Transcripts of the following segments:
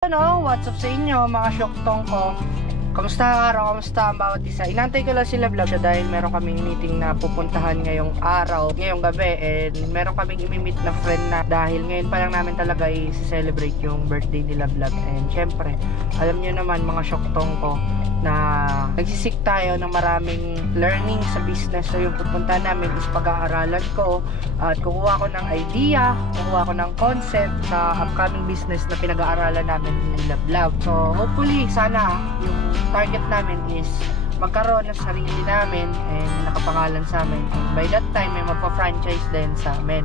Ano, what's up sa inyo mga syoktong ko? Kamusta ang araw? Kamusta ang bawat isa? Inantay ko lang sila vlog dahil meron kaming meeting na pupuntahan ngayong araw, ngayong gabi, and meron kaming imimit na friend na dahil ngayon pa lang namin talaga i-celebrate yung birthday nila vlog. And syempre, alam nyo naman mga syoktong ko na nagsisik tayo ng maraming learning sa business. So yung pupunta namin is pag-aaralan ko at kukuha ko ng idea, kukuha ko ng concept sa upcoming business na pinag-aaralan namin nila vlog. So hopefully sana yung target namin is magkaroon ng sarili namin and nakapangalan sa amin, and by that time may magpa-franchise din sa amin.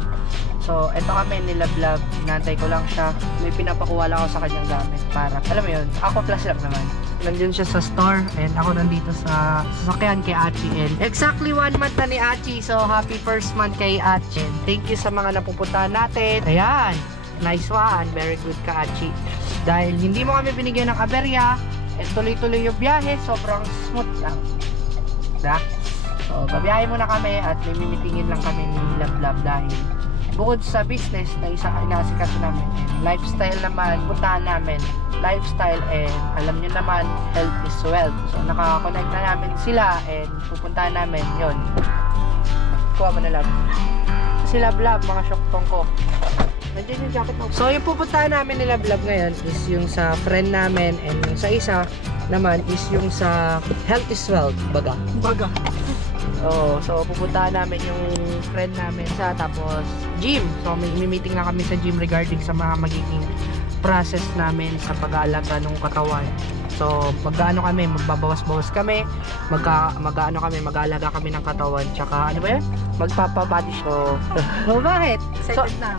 So eto kami nila vlog, inantay ko lang siya, may pinapakuha lang ako sa kanyang gamit para, alam mo yun, ako plus lang naman. Nandun siya sa store and ako nandito sa sasakyan kay Achi, and exactly 1 month na ni Achi. So happy first month kay Achi, and thank you sa mga napupuntahan natin. Ayan, nice one, very good ka Achi. Dahil hindi mo kami binigyan ng aberya, and tuloy-tuloy yung biyahe, sobrang smooth lang. Diba? So, babiyahe muna kami at may mimitingin lang kami ni Love dahil bukod sa business na isa inaasikaso namin, and lifestyle naman, puntahan namin. Lifestyle, and alam nyo naman, health is wealth. So, nakakonect na namin sila and pupuntahan namin yon. Kuha mo na Love. Sila Love, mga syoktong ko. Nandiyan yung jacket mo. So yung pupuntahan namin nila vlog ngayon is yung sa friend namin, and yung sa isa naman is yung sa health is wealth, baga. So pupuntahan namin yung friend namin sa, tapos gym. So may meeting na kami sa gym regarding sa mga magiging process namin sa pag-aalaga ng katawan. So maggaano kami, magbabawas-bawas kami, mag-aano kami, mag-aalaga kami ng katawan, tsaka ano ba yan? Magpapabody show. So bakit? Excited na.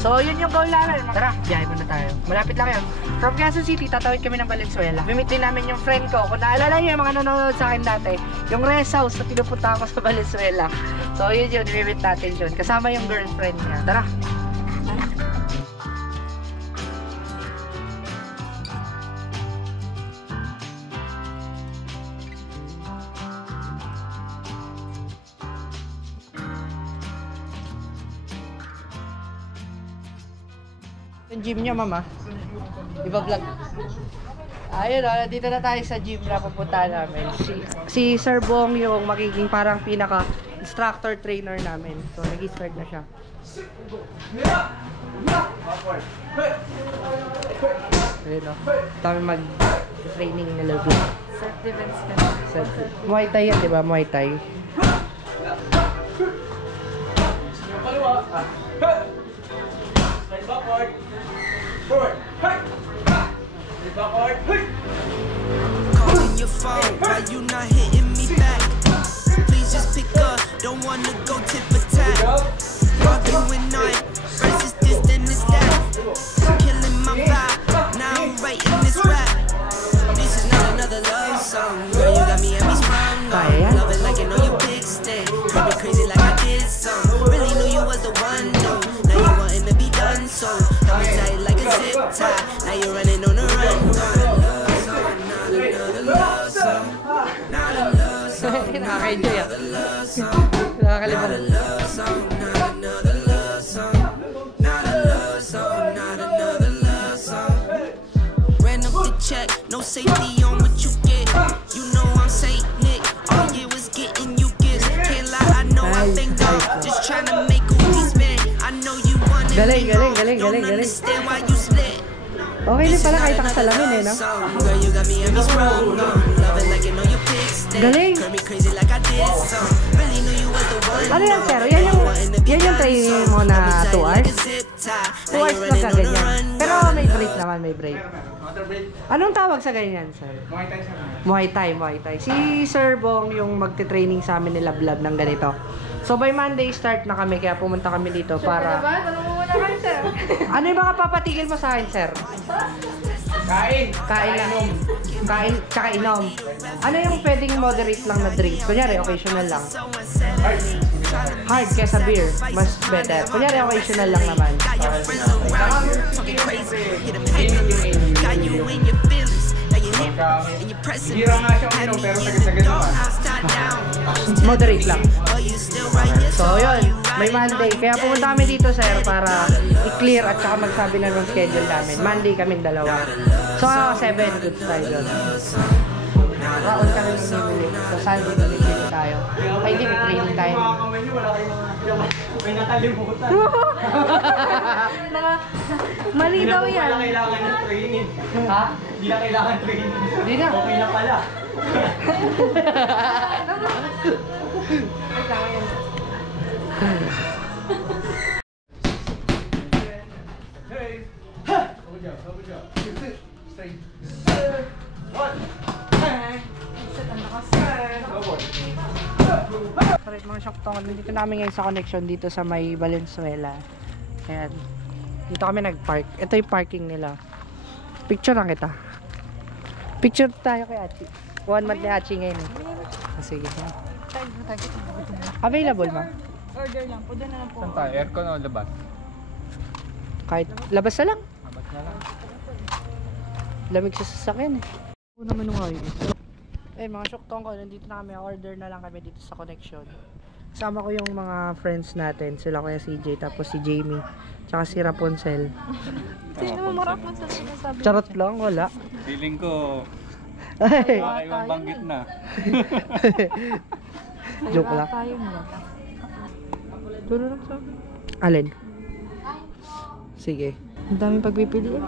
So yun yung goal namin. Tara, biyahe muna tayo. Malapit lang yan. From Quezon City, tatawid kami ng Valenzuela. Mimitin namin yung friend ko. Kung naalala nyo yung mga nanonood sa akin dati, yung rest house na pinupunta ako sa Valenzuela. So yun yun, mimit natin yun. Kasama yung girlfriend niya. Tara. Yung gym niya, mama. Diba vlog? Ayun o, dito na tayo sa gym na pupunta namin. Si Sir Bong yung magiging parang pinaka instructor trainer namin. So nag-start na siya. Ayun o, kami mag-training nila vlog. Self-defense ka. Muay Thai yan, diba? Muay Thai. Backward. Forward. Hey. Backward. Hey. Calling your phone, why you not hitting me back? Please just pick up, don't wanna go tit for tat. Arguing night versus this then this that. Killing my vibe, now I'm writing this rap. This is not another love song, girl, you got me and me sprung on. Love it like you know you big stick, drive me crazy like I did some. Really knew you was the one, no. Now you wanting to be done, so I'm tight like a zip tie. Now you're running on the run. Not a love song, not another love song. Not a love song, not another love song. Not a love song, not another love song. Not a love song, not another love song. Ran up the check, no safety on what you get. You know I'm Saint Nick, all you was getting you gifts. Can't lie, I know I thank God, just trying to make a peace, man. I know you want it. Galing. Don't understand why you split. Okay din pala kahit nakasalamin eh, no? Galing! Ano yan, sir? Yan yung training mo na 2 hours? 2 hours lang ka ganyan. Pero may break naman, may break. Anong tawag sa ganyan, sir? Muay Thai. Muay Thai. Si Sir Bong yung magte-training sa amin nila vlog ng ganito. So by Monday start na kami, kaya pumunta kami dito para... Ano yung mga papatigil mo sa akin, sir? Kain lang. Kain, tsaka inom. Ano yung pwedeng moderate lang na drinks? Kunyari, occasional lang. Hard kesa beer. Mas better. Kunyari, occasional lang naman. gamit. and you're pressing Hira nga siya had uminom, me pero in the sagad-sagad dark, naman. upside down. Moderate lang. But you still right here, So are yun, you may riding Monday. on Kaya the pumunta kami dito sir para i-clear at saka magsabi na ng schedule namin. Monday kaming dalawa. So 7, good tayo doon. Raon kami ng bibili. So Sunday bibili tayo. Ay di, may training tayo. Mga kamay niyo, wala kayong may nakalimutan. Mali daw Hindi na yan. pala kailangan ng training. Ha? Hindi na kailangan training. Hindi na. Okay na pala. Hey! Good job, good job. Straight. One. Alright mga syoktongan, dito namin ngayon sa connection dito sa may Valenzuela. Ayan. Dito kami nag-park. Ito yung parking nila. Picture lang kita. Picture tayo kay Achi. 1 month ni Achi ngayon eh. Sige. Available ma? Order lang po, doon na lang po. Saan tayo? Aircon o labas? Kahit labas na lang. Labas na lang. Lamig sa sasakyan eh. Ano naman nung ngayon? Eh mga syoktongan ko, nandito na kami. Order na lang kami dito sa connection. Kasama ko yung mga friends natin. Sila kuya CJ, tapos si Jamie. Tsaka si Rapunzel. Hindi naman marap man sa sinasabi. Charot lang, wala. Feeling ko, Ay, kayong banggit na. joke lang. Tayo na. Turo lang sa akin. Alin? Sige. Ang daming pagpipilian.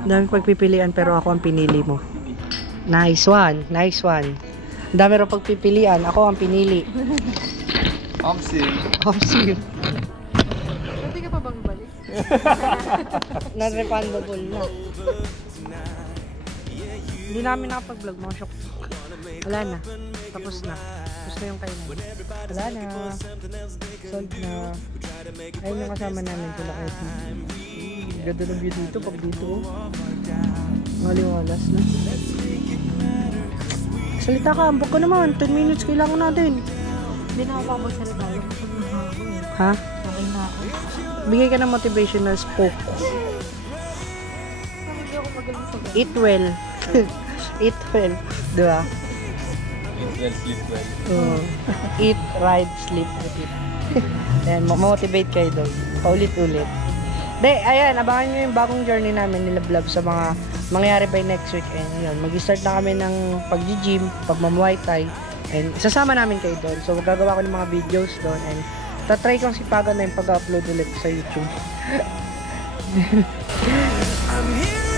Ang daming pagpipilian pero ako ang pinili mo. Nice one. Nice one. Ang dami rin pagpipilian. Ako ang pinili. Omsi. Obviously. Pwede ka pa bang balik? Non-refundable na. Hindi namin nakapag-vlog mga shock. Wala na. Tapos na. Tapos na yung kainan. Wala na. Solved na. Ayun yung kasama namin sila kahit na. Ganda ng view dito pag dito. Maliwalas na. Salita ka, ambok ka naman. 10 minutes kailangan natin. Hindi na ako makapagsalita. Ha? Okay na ako. Bigay ka ng motivational spoke. Hindi ako magaling sa ganun. Eat well. Eat well. Diba? Eat well, sleep well. Eat, ride, sleep, repeat. Ayan, motivate kayo doon. Paulit-ulit. De, ayan, abangan nyo yung bagong journey namin nila vlog sa mga mangyayari by next week. And ayun, mag-start na kami ng pag-gym, pag-mamuay thai. And sasama namin kayo doon. So, magagawa ko ng mga videos doon. And tatry kong sipagan na yung pag-upload ulit sa YouTube. I'm here